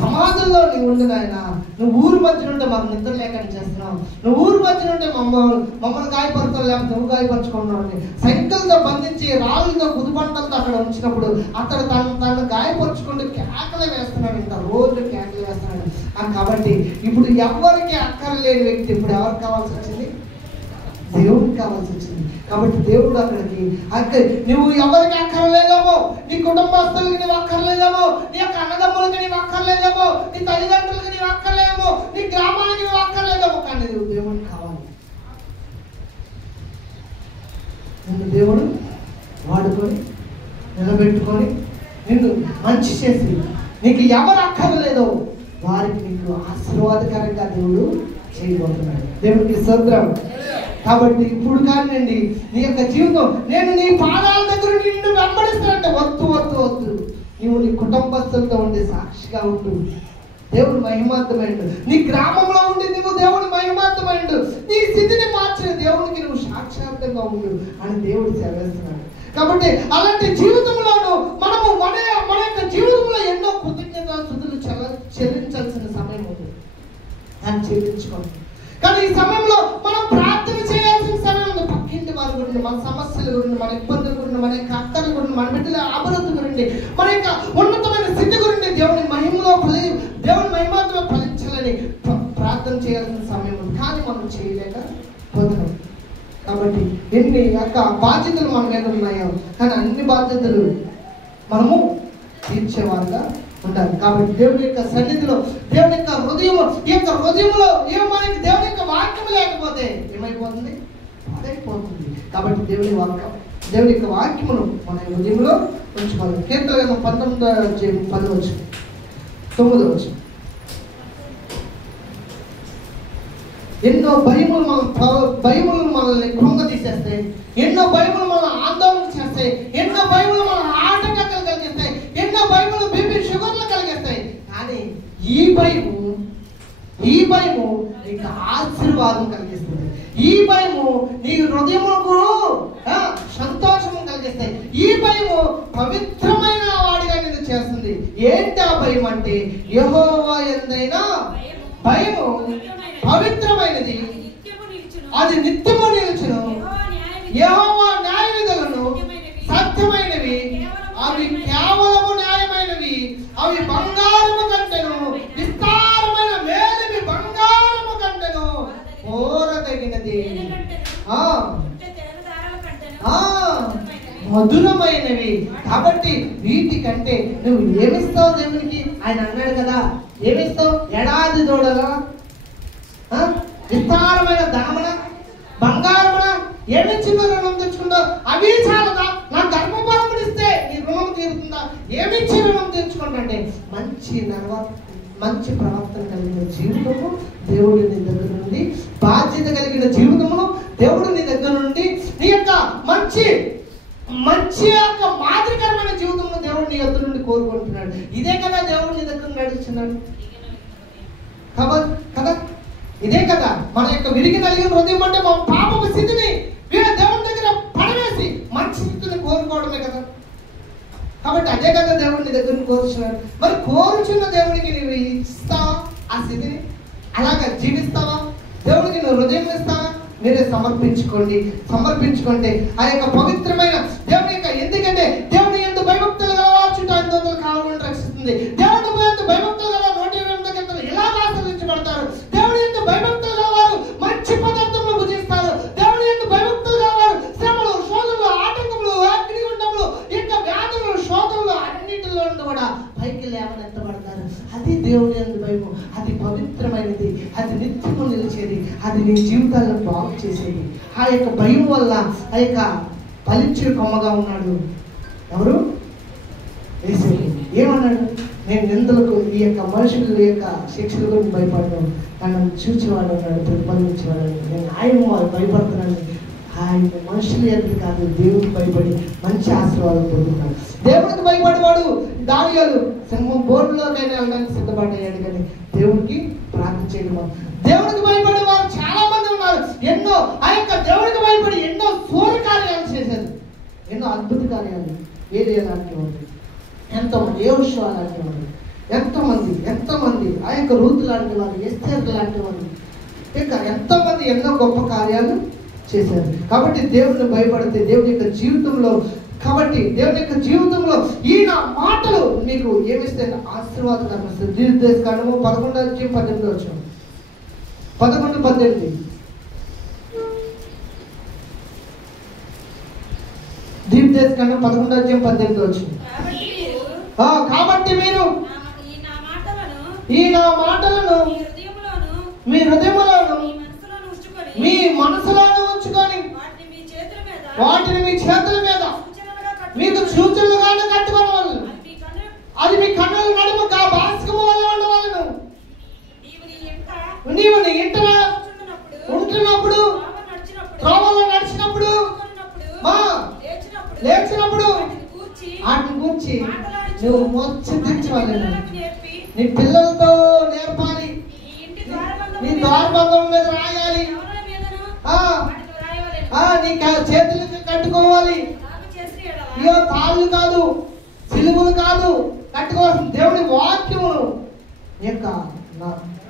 సమాధుల్లో నువ్వు ఉండు నాయన, నువ్వు ఊరు మధ్యన ఉంటే మాకు నిద్ర లేకుండా చేస్తున్నావు, నువ్వు ఊరు మధ్యన ఉంటే మమ్మల్ని గాయపరుతావు, లేకపోతే నువ్వు గాయపరచుకున్నావు అని సైకిల్తో బంధించి రాళ్ళతో గుదిబంటలతో అక్కడ ఉంచినప్పుడు అతడు తను గాయపరుచుకుంటూ కేకలు వేస్తున్నాడు. ఇంకా రోజు కేకలు వేస్తున్నాడు. కాబట్టి ఇప్పుడు ఎవరికి అక్కర్లేని వ్యక్తి ఇప్పుడు ఎవరికి కావాల్సి వచ్చింది? దేవుడికి కావాల్సి వచ్చింది. కాబట్టి దేవుడు అక్కడికి నువ్వు ఎవరికి అక్కర్లేదేమో, నీ కుటుంబస్తులకి నీవు అక్కర్లేదేమో, నీ యొక్క అన్నదమ్ములకి నీవు అక్కర్లేదేమో, నీ తల్లిదండ్రులకి నీవు అక్కర్లేమో, నీ గ్రామానికి నువ్వు అక్కర్లేదేమో, కానీ నువ్వు దేవుడికి కావాలి. నిన్ను దేవుడు వాడుకొని నిలబెట్టుకొని నిన్ను మంచి చేసి నీకు ఎవరు అక్కర్లేదో వారికి నీకు ఆశీర్వాదకరంగా దేవుడు చేయబోతున్నాడు. దేవుడికి స్తోత్రం. కాబట్టి ఇప్పుడు కానివ్వండి నీ యొక్క జీవితం నేను నీ పాదాల దగ్గర నిన్ను వెంబడిస్తానంటే వద్దు. నీవు నీ కుటుంబస్తులతో ఉండి సాక్షిగా ఉండు. దేవుడు మహిమార్థమైండు. నీ గ్రామంలో ఉండి నువ్వు దేవుడు మహిమార్థమైండు. నీ స్థితిని మార్చిన దేవునికి నువ్వు సాక్షాత్తంగా ఉండు అని దేవుడు సెలవిస్తున్నాడు. కాబట్టి అలాంటి జీవితంలోనూ మనము మన యొక్క జీవితంలో ఎన్నో కృతజ్ఞతాస్తుతులు చెల్లించాల్సిన సమయం ఉంది. దాన్ని చెల్లించుకోండి. కానీ ఈ సమయంలో మనం ప్రార్థన చేయాల్సిన సమయం ఉంది. పక్కింటి వారి గురించి, మన సమస్యల గురించి, మన ఇబ్బందుల గురించి, మన యొక్క అక్కల గురించి, మన బిడ్డల అభివృద్ధి గురించి, మన యొక్క ఉన్నతమైన స్థితి గురించి దేవుని మహిమతో ఫలించాలని ప్రార్థన చేయాల్సిన సమయం ఉంది. కానీ మనం చేయలేకపోతున్నాం. కాబట్టి ఎన్ని యొక్క బాధ్యతలు మన మీద ఉన్నాయో కానీ అన్ని బాధ్యతలు మనము తీర్చేవారుగా ఉండాలి. కాబట్టి దేవుని యొక్క సన్నిధిలో దేవుని యొక్క హృదయంలో మనకి దేవుని యొక్క వాక్యం లేకపోతే ఏమైపోతుంది? పాడైపోతుంది. కాబట్టి దేవుని యొక్క వాక్యమును మన హృదయంలో ఉంచుకోవాలి. కీర్తన 19:10 9. ఎన్నో భయములు మనల్ని కృంగతీసేస్తాయి, ఎన్నో భయములు మనల్ని ఆందోళన చేస్తాయి, ఎన్నో భయములు మన హార్ట్ అటాక్లు కలిగిస్తాయి, ఎన్నో భయములు బీపీ షుగర్లు కలిగిస్తాయి. కానీ ఈ భయము నీకు ఆశీర్వాదం కలిగిస్తుంది. ఈ భయము నీ హృదయముకు సంతోషము కలిగిస్తాయి. ఈ భయము పవిత్రమైన వాడిగా నిన్ను చేస్తుంది. ఏంటి ఆ భయం అంటే, యెహోవా యందైనా భయము పవిత్రమైనది, అది నిత్యము నిలుచును. యెహోవా న్యాయ విధులను సత్యమైనవి, అవి కేవలము న్యాయమైనవి, అవి బంగారము కంటెను విస్తారమైన మేలిమి, బంగారము కంటెను కోరదగినది, మధురమైనవి. కాబట్టి వీటికంటే నువ్వు ఏమిస్తావు దేవునికి? ఆయన అన్నాడు కదా, ఏమిస్తావు? ఎడాది దూడలా, విస్తారమైన ధనమున, బంగారమున, ఏమిచ్చి నువ్వు రుణం తెచ్చుకుంటావు? అవి చాలదా? నా గర్భఫలమును ఇస్తే నీ రుణం తీరుతుందా? ఏమిచ్చి రుణం తీర్చుకుంటే మంచి ప్రవర్తన కలిగిన జీవితము దేవుడి నీ దగ్గర నుండి, బాధ్యత కలిగిన జీవితము దేవుడు నీ దగ్గర నుండి, నీ యొక్క మంచి యొక్క మాదిరికరమైన జీవితంలో దేవుడు నీ దగ్గర నుండి కోరుకుంటున్నాడు. ఇదే కదా దేవుడు నీ దగ్గర నడుస్తున్నాడు కదా. ఇదే కదా మన యొక్క విరిగి నలిగిన హృదయం అంటే మా పాపపు స్థితిని వీళ్ళ దేవుడి దగ్గర పడవేసి మంచి స్థితిని కోరుకోవడమే కదా. కాబట్టి అదే కదా దేవుడు నీ దగ్గర కోరుచున్నాడు. మరి కోరుచున్న దేవుడికి నువ్వు ఇస్తావా ఆ స్థితిని? అలాగా జీవిస్తావా? దేవుడికి నువ్వు హృదయం ఇస్తావా? మీరే సమర్పించుకుంటే ఆ యొక్క పవిత్రమైన దేవుని యొక్క, ఎందుకంటే దేవుని ఎందు భయభక్తులు గలవారు చుట్టూ 500 కావాలని రక్షిస్తుంది. దేవుని ఎందు భయభక్తులు గల 120 గంటలు ఇలా ఆశ్రయించబడతారు. దేవుని ఎందు భయభక్తులు గలవారు మంచి పదార్థములు భుజిస్తారు. దేవుని ఎందు భయభక్తులు గలవారు శ్రమలు, శోధనలు, ఆటంకములు, అగ్నిగుండములు, ఇంకా వ్యాధులు, శోధనలు అన్నిటిలో కూడా పైకి లేవనెత్తబడతారు. అది దేవుని యందు భయము. అది పవిత్రమైనది, అది నిత్యము నిలిచేది, అది నీ జీవితాలను బాగు చేసేది. ఆ యొక్క భయం వల్ల ఆ యొక్క ఫలించే కొమ్మగా ఉన్నాడు ఎవరు? యేసయ్య. ఏమన్నాడు? నేను నిందలకు, ఈ యొక్క మనుషుల యొక్క శిక్షల గురించి భయపడ్డాను, నన్ను చూచేవాడు అన్నాడు, ప్రతిబంధించేవాడు. నేను ఆయన భయపడుతున్నాను. ఆయన మనుషులు ఎదురు కాదు, దేవుడికి భయపడి మంచి ఆశీర్వాదం పొందుతున్నాడు. దేవుడికి భయపడేవాడు దానియాలు సింహం బోర్డులోకైనా వెళ్ళడానికి సిద్ధపడ్డాడు, కానీ దేవుడికి ప్రార్థించడం. దేవుడికి భయపడే వారు చాలా మంది ఉన్నారు. ఎన్నో ఆ యొక్క దేవుడికి భయపడి ఎన్నో సూర్య కార్యాలు చేశారు, ఎన్నో అద్భుత కార్యాలు. ఏలియా లాంటి వాడు, ఎంతోమంది, యెహోషువ లాంటి వాడు, ఎంతోమంది ఆ యొక్క రూతు లాంటి వారు, ఎస్తేర్ లాంటి వారు, ఇంకా ఎంతోమంది ఎన్నో గొప్ప కార్యాలు చేశారు. కాబట్టి దేవుడిని భయపడితే దేవుని యొక్క జీవితంలో, కాబట్టి దేవుని యొక్క జీవితంలో ఈయన మాటలు నీకు ఏమిస్తే ఆశీర్వాదకరం వస్తుంది. దీర్ఘకాండము 11:18 11:18 దీర్ఘకాండం 11:18 కాబట్టి మీరు ఈ నా మాటలను మీ హృదయములోను మీ మనసులోను ఉంచుకొని వాటిని మీ చేతుల మీద మీకు సూచనలుగానే కట్టుకోవాలి. అది మీ కన్నుల నడుము బాస్కము వలె ఉండవలెను. నీవు నీ ఇంట ఉంటున్నప్పుడు, త్రోవలో నడిచినప్పుడు, లేచినప్పుడు వాటిని కూర్చి నువ్వు ముచ్చటించవలెను. నీ పిల్లలతో నేర్పాలి, నీ ద్వారబంధం మీద రాయాలి, నీ చేతులకు కట్టుకోవాలి. ఇయో తాళ్ళు కాదు, సిలువలు కాదు కట్టుకోవాల్సిన దేవుని వాక్యమును యొక్క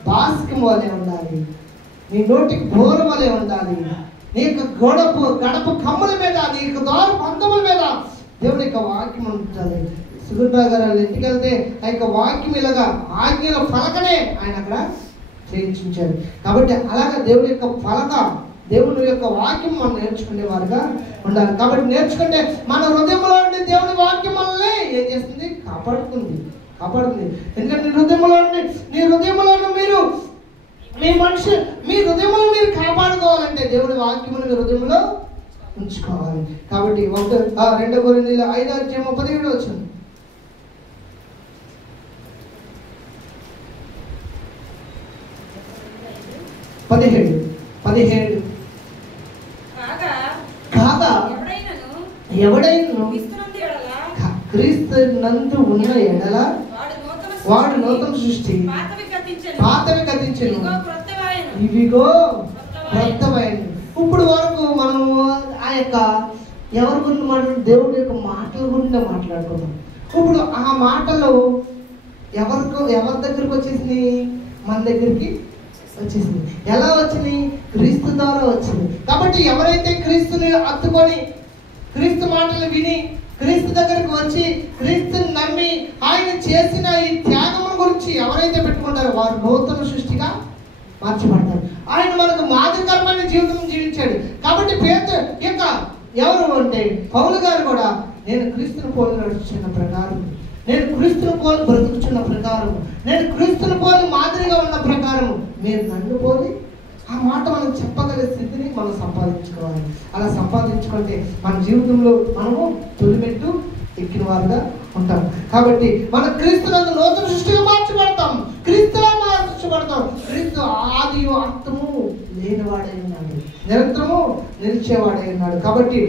బాస్కం వలె ఉండాలి, నీ నోటికి బోర వలె ఉండాలి, నీ యొక్క గడప కమ్ముల మీద, నీ యొక్క ద్వార బంధముల మీద దేవుని యొక్క వాక్యం ఉంటుంది. సుగుణరావు గారు ఇంటికి వెళ్తే ఆ యొక్క వాక్యం ఇలాగా ఆజ్ఞల ఫలకనే ఆయన అక్కడ చేయించారు. కాబట్టి అలాగా దేవుని యొక్క ఫలక, దేవుని యొక్క వాక్యం మనం నేర్చుకునే వారుగా ఉండాలి. కాబట్టి నేర్చుకుంటే మన హృదయంలో ఉండే దేవుని వాక్యం మనల్ని ఏం చేస్తుంది? కాపాడుతుంది. ఎందుకంటే నీ హృదయంలో మీరు మీ హృదయంలో మీరు కాపాడుకోవాలంటే దేవుని వాక్యమును మీ హృదయంలో ఉంచుకోవాలి. కాబట్టి 2 కొరింథీయుల 5:17 2 17 కాగా ఎవడైనా క్రీస్తు నందు ఉన్న ఎడల వాడు నూతన సృష్టి, పాతవి గతించెను, ఇవిగో క్రొత్తవైనవి. ఇప్పుడు వరకు మనం ఆ యొక్క ఎవరి గురించి మాట్లాడు, దేవుడి యొక్క మాటల గురించి మాట్లాడుకున్నాం. ఇప్పుడు ఆ మాటలు ఎవరి దగ్గరికి వచ్చేసింది? మన దగ్గరికి వచ్చేసింది. ఎలా వచ్చింది? క్రీస్తు ద్వారా వచ్చింది. కాబట్టి ఎవరైతే క్రీస్తుని హత్తుకొని, క్రీస్తు మాటలు విని, క్రీస్తు దగ్గరికి వచ్చి, క్రీస్తుని నమ్మి ఆయన చేసిన ఈ త్యాగం గురించి ఎవరైతే పెట్టుకుంటారో వారు నూతన సృష్టిగా మార్చబడతారు. ఆయన మనకు మాదిరికరమైన జీవితం జీవించాడు. కాబట్టి పేతురు యొక్క ఎవరు అంటే పౌలు గారు కూడా, నేను క్రీస్తుని పోలి నడుచున్న ప్రకారం, నేను క్రీస్తుని పోలి బ్రతుకుచున్న ప్రకారం, నేను క్రీస్తుని పోలి మాదిరిగా ఉన్న ప్రకారం మీరు నన్ను పోలి, ఆ మాట మనం చెప్పగల స్థితిని మనం సంపాదించుకోవాలి. అలా సంపాదించుకుంటే మన జీవితంలో మనము తొలిమెట్టు ఎక్కిన వారుగా ఉంటాం. కాబట్టి మన క్రీస్తునందు నూతన సృష్టిగా మార్చబడతాం, క్రీస్తులా మార్చబడతాం. క్రీస్తు ఆది అంతము లేనివాడై ఉన్నాడు, నిరంతరము నిలిచేవాడై ఉన్నాడు. కాబట్టి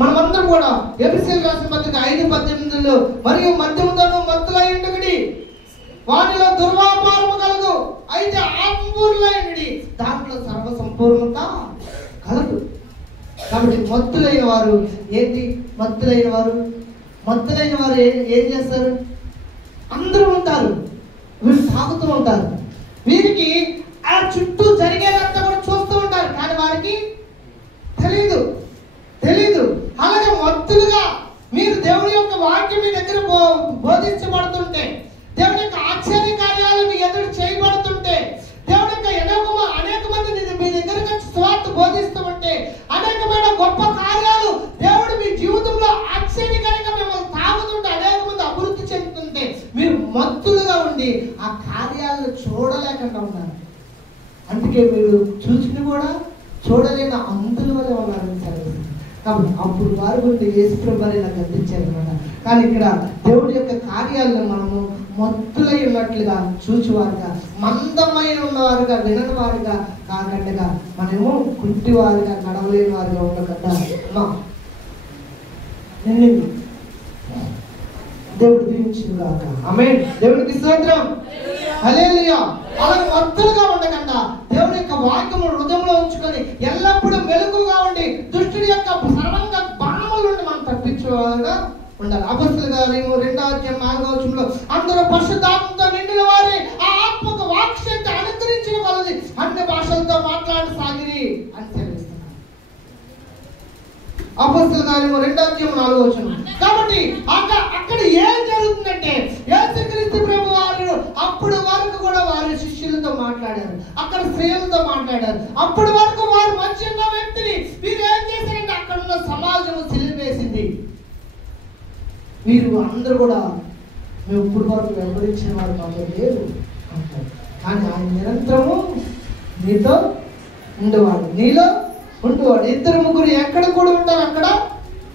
మనమందరం కూడా ఎఫెసీయులకు రాసిన పత్రిక 5:18 మరియు మద్యముతోను మత్తులై ఉండుడి, వాటిలో దుర్వ్యాపారము కలదు, అయితే ఆత్మపూర్ణులైనడి, దాంట్లో సర్వ సంపూర్ణత కలదు. కాబట్టి మత్తులైన వారు ఏంటి? మత్తులైన వారు ఏం చేస్తారు? అందరూ ఉంటారు, వీళ్ళు తాగుతూ ఉంటారు, వీరికి ఆ చుట్టూ జరిగేదంతా కూడా చూస్తూ ఉంటారు, కానీ వారికి తెలీదు. అలాగే మత్తులుగా మీరు దేవుని యొక్క వాక్యం మీ దగ్గర బోధించబడుతుంటే, దేవుని యొక్క ఆశ్చర్య కార్యాలను ఎదురు చేయబడుతుంటే, దేవుని యొక్క అనేక మంది మీ దగ్గరకు వచ్చి స్వార్థ బోధిస్తూ ఉంటే, అనేకమైన గొప్ప కార్యాలు దేవుడు మీ జీవితంలో ఆశ్చర్యకరంగా మిమ్మల్ని తాగుతుంటే, అనేక మంది అభివృద్ధి చెందుతుంటే, మీరు మత్తులుగా ఉండి ఆ కార్యాలను చూడలేకుండా ఉన్నారు. అందుకే మీరు చూసిన కూడా చూడలేని అందుల వల్ల ఉన్నారని చదివిస్తారు. కాబట్టి అప్పుడు వారి గురించి యేసుప్రభు వారు ఇలా గద్దించారు అనమాట. కానీ ఇక్కడ దేవుడి యొక్క కార్యాలను మనము మత్తులై ఉన్నట్లుగా చూచువారుగా, మందమైన ఉన్నవారుగా, వినని వారుగా కాకుండా, మనము కుంటివారుగా, నడవలేని వారుగా ఉండకుండా దేవుడు దీవించుగాక. ఆమేన్. దేవునికి స్తోత్రం. హల్లెలూయా. అలా మత్తులుగా ఉండకుండా దేవుని యొక్క వాక్యము హృదయంలో ఉంచుకొని ఎల్లప్పుడూ మెలకుగా ఉండి దుష్టుడి యొక్క సర్వంగా బాణముల నుండి మనం తప్పించేవారుగా ఉండాలి. అపొస్తలుల కార్యము 2:4 అందరూ పరిశుద్ధాత్మతో నిండిన వారే ఆ ఆత్మకు వాక్శక్తి అనుగ్రహించిన వాళ్ళని అన్ని భాషలతో మాట్లాడసాగిరి అని తెలుస్తున్నారు. అపొస్తలుల కార్యము 2:4. కాబట్టి అక్కడ ఏం జరుగుతుందంటే, యేసుక్రీస్తు ప్రభు వారు అప్పుడు వరకు కూడా వారి శిష్యులతో మాట్లాడారు, అక్కడ స్త్రీలతో మాట్లాడారు. అప్పటి వరకు వారు మంచి ఉన్న వ్యక్తిని వీరు ఏం చేశారంటే, అక్కడ ఉన్న సమాజం సిలివేసింది. వీరు అందరూ కూడా మేము ఇప్పుడు వరకు వెంబడించిన వారు మాకు లేరు అంటారు. కానీ ఆయన నిరంతరము నీతో ఉండేవాడు, నీలో ఉండేవాడు. 2-3 ఎక్కడ కూడా ఉంటారు, అక్కడ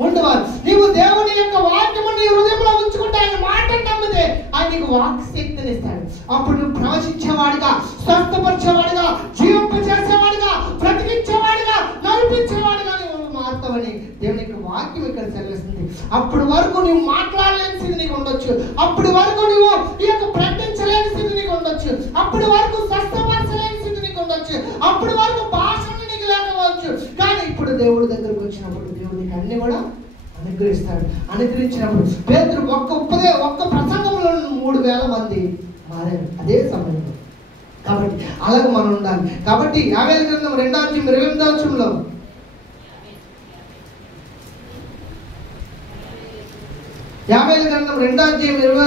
ఉండేవారు. నీవు దేవుని యొక్క వాక్యము నీ హృదయంలో ఉంచుకుంటే, ఆయన మాట నమ్మితే ఆయన నీకు వాక్ శక్తిని ఇస్తాడు. అప్పుడు నువ్వు ప్రవచించేవాడిగా, స్వస్థపరిచేవాడిగా, జీవింపచేసేవాడిగా, బ్రతికించేవాడిగా, నడిపించేవాడిగా నువ్వు మారుతావని దేవుని యొక్క వాక్యం ఇక్కడ సెలవిస్తుంది. అప్పటి వరకు నువ్వు మాట్లాడలేని స్థితి నీకు ఉండొచ్చు, అప్పటి వరకు నువ్వు ఈ యొక్క ప్రకటించలేని స్థితి నీకు ఉండొచ్చు, అప్పటి వరకు స్వస్థపరచలేని స్థితి నీకు ఉండొచ్చు, అప్పటి వరకు భాషను నీకు లేకపోవచ్చు. కానీ ఇప్పుడు దేవుడి దగ్గరకు వచ్చినప్పుడు దేవుడు నీకు అన్ని కూడా అనుగ్రహిస్తాడు. అనుగ్రహించినప్పుడు పేతురు ఒక్క ప్రసంగంలో 3,000 మంది మారారు అదే సమయంలో. కాబట్టి అలాగే మనం ఉండాలి. కాబట్టి యావేలు గ్రంథం 2:28 యావేలు గ్రంథం 2:28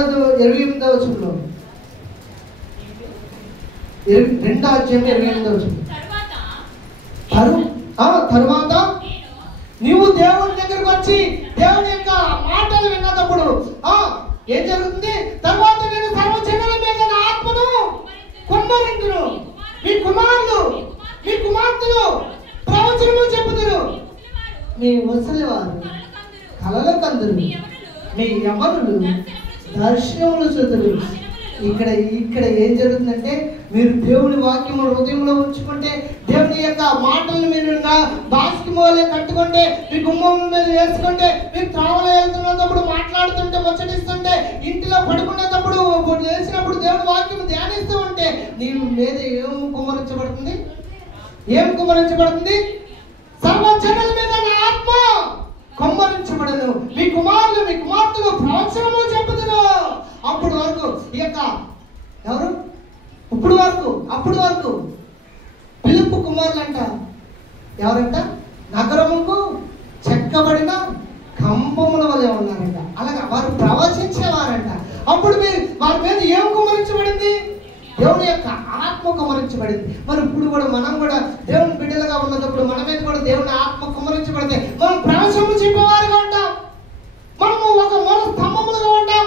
తరువాత నీవు దేవుని దగ్గరకు వచ్చి దేవుని యొక్క మాటలు విన్నప్పుడు ఏం జరుగుతుంది? తర్వాత నేను సర్వజనుల మీద నా ఆత్మను కుమ్మరింతును, మీ కుమారులు మీ కుమార్తెలు ప్రవచనములు చెప్పుదురు, మీ ముసలివారు కలల కందురు, మీ యవ్వనులు దర్శనములు చూదురు. ఇక్కడ ఏం జరుగుతుందంటే, మీరు దేవుని వాక్యము హృదయంలో ఉంచుకుంటే, దేవుని యొక్క మాటలను మీరు బాస్కిమోలే కట్టుకుంటే, మీ గుమ్మం మీద వేసుకుంటే, మీరు త్రావలో వెళ్తున్నప్పుడు మాట్లాడుతుంటే, ముచ్చటిస్తుంటే, ఇంటిలో పడుకునేటప్పుడు లేచినప్పుడు దేవుని వాక్యం ధ్యానిస్తూ ఉంటే, నీ మీద ఏం కుమ్మరించబడుతుంది? ఏం కుమ్మరించబడుతుంది? సర్వజనుల మీద నా ఆత్మ కుమ్మరించబడను, మీ కుమారులు మీ కుమార్తెలు ప్రవచనము చెప్పుదురు. అప్పుడు వరకు ఈ యొక్క ఎవరు అప్పుడు వరకు పిలుపు కుమారులంట ఎవరంట? నగరముకు చెక్కబడిన కంబముల వలె ఉన్నారంట. అలాగా వారు ప్రవచించేవారంట. అప్పుడు వారి మీద ఏం కుమ్మరించబడింది? దేవుని యొక్క ఆత్మ కుమ్మరించబడింది. మరి ఇప్పుడు కూడా మనం కూడా దేవుని బిడ్డలుగా ఉన్నప్పుడు మన మీద కూడా దేవుని ఆత్మ కుమ్మరించబడితే మనం ప్రవచనము చెప్పేవారుగా ఉంటాం, మనము ఒక మూల స్తంభములుగా ఉంటాం,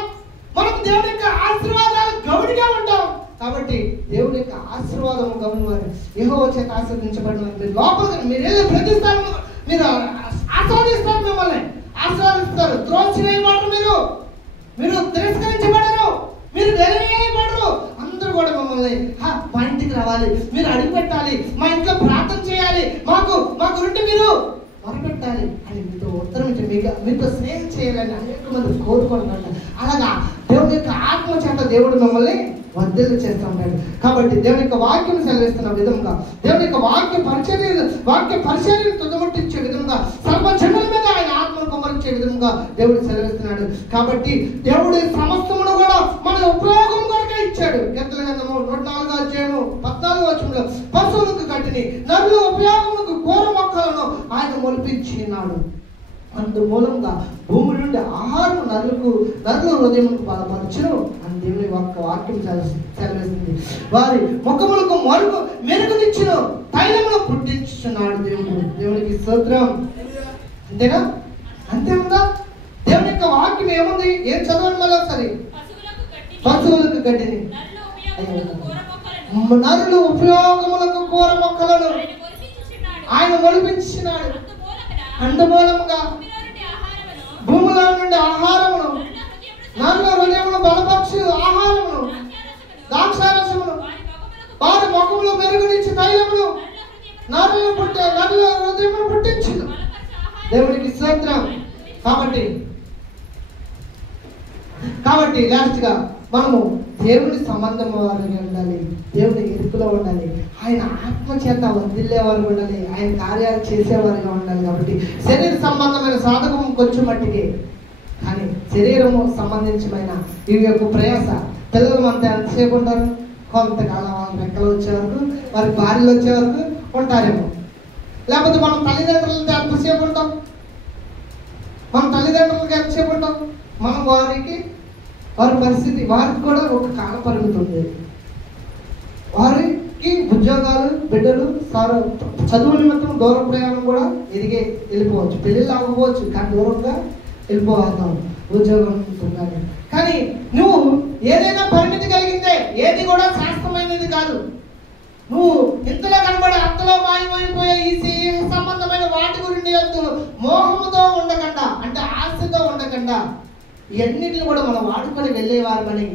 మనం దేవుని యొక్క ఆశీర్వాదాలు గౌనిగా ఉంటాం. కాబట్టి దేవుని యొక్క ఆశీర్వాదము గమని వారు యెహోవా చేత ఆశీర్వదించబడిన వారు లోపలికి మీరు వెళ్ళే ప్రతి స్థానం మీరు ఆస్వాదిస్తారు, మిమ్మల్ని ఆస్వాదిస్తారు. త్రోసివేయబడరు, మీరు తిరస్కరించబడరు, మీరు వెలివేయబడరు. అందరూ కూడా మమ్మల్ని మా ఇంటికి రావాలి, మీరు అడుగు పెట్టాలి, మా ఇంట్లో ప్రార్థన చేయాలి, మాకు నుండి మీరు మొరపెట్టాలి అని మీతో ఉత్తరం మీతో స్నేహం చేయాలని అనేక మంది కోరుకుంటున్నారు. అలాగా దేవుని యొక్క ఆత్మ చేత దేవుడు మమ్మల్ని వర్ధిల్లు చేస్తూ ఉంటాడు. కాబట్టి దేవుని యొక్క వాక్యం సెలవిస్తున్న విధంగా, దేవుని యొక్క వాక్య పరిచర్యను తుదముట్టించే విధంగా, సర్వజనుల మీద ఆయన ఆత్మను కుమ్మరించే విధంగా దేవుడు సెలవిస్తున్నాడు. కాబట్టి దేవుడి సమస్తమును కూడా మన ఉపయోగం కొరకే ఇచ్చాడు. కీర్తన గ్రంథము 104:14 పశువులకు గడ్డిని, నరుల ఉపయోగములకు కూర మొక్కలను ఆయన మొలిపించినాడు. అందుమూలంగా భూమి నుండి ఆహారం నరుల హృదయములకు బలపరచును అని దేవుని వాక్యం సెలవిస్తుంది. వారి ముఖములకు మెరుగునిచ్చును, తైలమును పుట్టించున్నాడు దేవునికి స్తోత్రం. అంతేనా? అంతేముందా? దేవుని యొక్క వాక్యం ఏముంది? ఏం చదవండి మళ్ళీ ఒకసారి. పశువులకు గడ్డిని, నరుల ఉపయోగములకు కూర మొక్కలను ఆయన మొలిపించినాడు. అందుమూలంగా భూమిలో నుండి ఆహారమును, నరుల హృదయమును బలపరచు ఆహారమును, ద్రాక్షారసమును, వారి ముఖములు మెరుగునిచ్చి తైలమును నరుల హృదయమును పుట్టించును. దేవునికి స్తోత్రం. కాబట్టి లాస్ట్ గా మనము దేవుని సంబంధం వారిగా ఉండాలి, దేవుని ఎరుపులో ఉండాలి, ఆయన ఆత్మ చేత వదిలేవారు ఉండాలి, ఆయన కార్యాలు చేసేవారుగా ఉండాలి. కాబట్టి శరీర సంబంధమైన సాధకం కొంచెం మట్టికి, కానీ శరీరము సంబంధించిన ఈ యొక్క ప్రయాస పిల్లలు మనతో ఎంతసేపు ఉంటారు? కొంతకాలం వాళ్ళ రెక్కలు వచ్చే వరకు, వారి భార్యలు వచ్చే వరకు ఉంటారేమో. లేకపోతే మనం తల్లిదండ్రులతో ఎంతసేపు ఉంటాం? మనం వారి పరిస్థితి, వారికి కూడా ఒక కాల పరిమితి ఉంది. వారికి ఉద్యోగాలు, బిడ్డలు, చదువు నిమిత్తం దూర ప్రయాణం కూడా వెళ్ళిపోవచ్చు, పెళ్ళిళ్ళు అవ్వకపోవచ్చు, కానీ దూరంగా వెళ్ళిపోతాం ఉద్యోగం. కానీ నువ్వు ఏదైనా పరిమితి కలిగిందే, ఏది కూడా శాస్త్రమైనది కాదు. నువ్వు ఇంతలో కనబడే అంతలో మాయమైపోయే ఈ సంబంధమైన వాటి గురించి మోహముతో ఉండకుండా, అంటే ఆశతో ఉండకుండా, ఇవన్నిటిని కూడా మనం వాడుకొని వెళ్ళేవారమని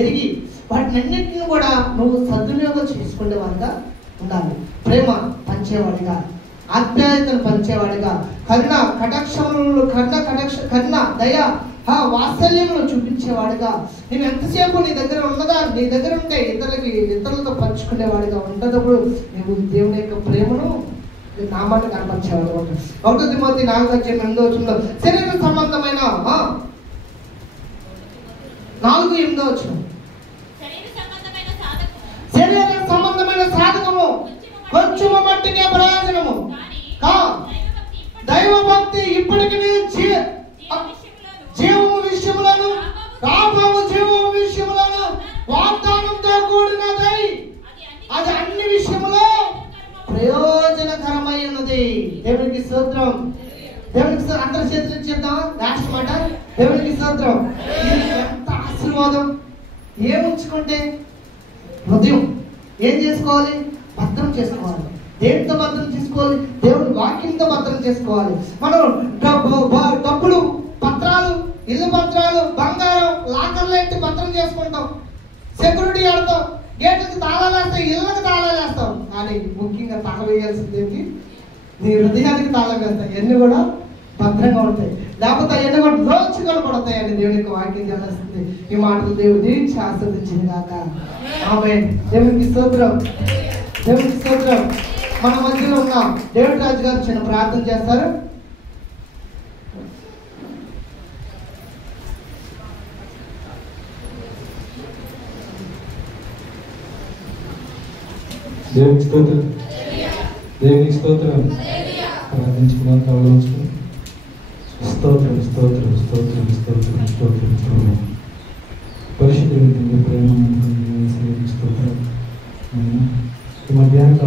ఎరిగి వాటిని అన్నింటిని కూడా నువ్వు సద్వినియోగం చేసుకునేవాడిగా ఉండాలి. ప్రేమ పంచేవాడిగా, ఆప్యాయతను పంచేవాడిగా, కరుణ దయ వాత్సల్యమును చూపించేవాడిగా, నేను ఎంతసేపు నీ దగ్గర ఉంటే ఇతరులతో పంచుకునేవాడిగా ఉండేటప్పుడు నువ్వు దేవుని యొక్క ప్రేమను నామాన్ని కనపరిచేవాడు. 1 తిమోతి 4:8 శరీర సంబంధమైన 4:8 శరీర సంబంధమైన సాధకము కొంచెము మట్టికే ప్రయోజనము, దైవ భక్తి ఇప్పటికీ జీవము విషయములను, రాబోవు జీవము విషయములను వాగ్దానంతో కూడినదై అది అన్ని విషయములో ప్రయోజనకరమై ఉన్నది. దేవునికి స్తోత్రం. అందరి చేతులు చెప్తాం లాస్ట్ మాట. దేవునికి స్తోత్రం. ఎంత ఆశీర్వాదం! ఏముంచుకుంటే హృదయం ఏం చేసుకోవాలి? భద్రం చేసుకోవాలి. దేనితో భద్రం చేసుకోవాలి? దేవుని వాక్యంతో భద్రం చేసుకోవాలి. మనం డబ్బులు, పత్రాలు, ఇల్లు పత్రాలు, బంగారం లాకర్లో ఎట్టి భద్రం చేసుకుంటాం. సెక్యూరిటీ ఆడతాం, గేట్లకు తాళాలు వేస్తాం, ఇళ్ళకి తాళాలు వేస్తాం. కానీ ముఖ్యంగా తాళం వేయాల్సింది ఏంటి? నీ హృదయానికి తాళం వేస్తాయి. ఇవన్నీ కూడా భద్రంగా ఉంటాయి. లేకపోతే అవన్నీ కూడా లోచుకొని పడతాయని దేవుడి యొక్క వాక్యం చేస్తుంది. ఈ మాటలు దేవుడు దీనికి ఆస్వాదించింది కాక. ఆమేన్. దేవునికి స్తోత్రం, దేవునికి స్తోత్రం. మన మధ్యలో ఉన్న డేవిడ్ రాజు గారు చిన్న ప్రార్థన చేస్తారు. దేవునికి స్తోత్రం, దేవునికి స్తోత్రం. ప్రార్థించుకున్నాం. కళ్ళు ఉంచుకుని స్తోత్రం స్తోత్రం స్తోత్రం స్తోత్రం స్తోత్రం స్తోత్రం. పరిశుద్ధుడు ప్రేమ స్తోత్రం. ఈ మధ్యాహ్నం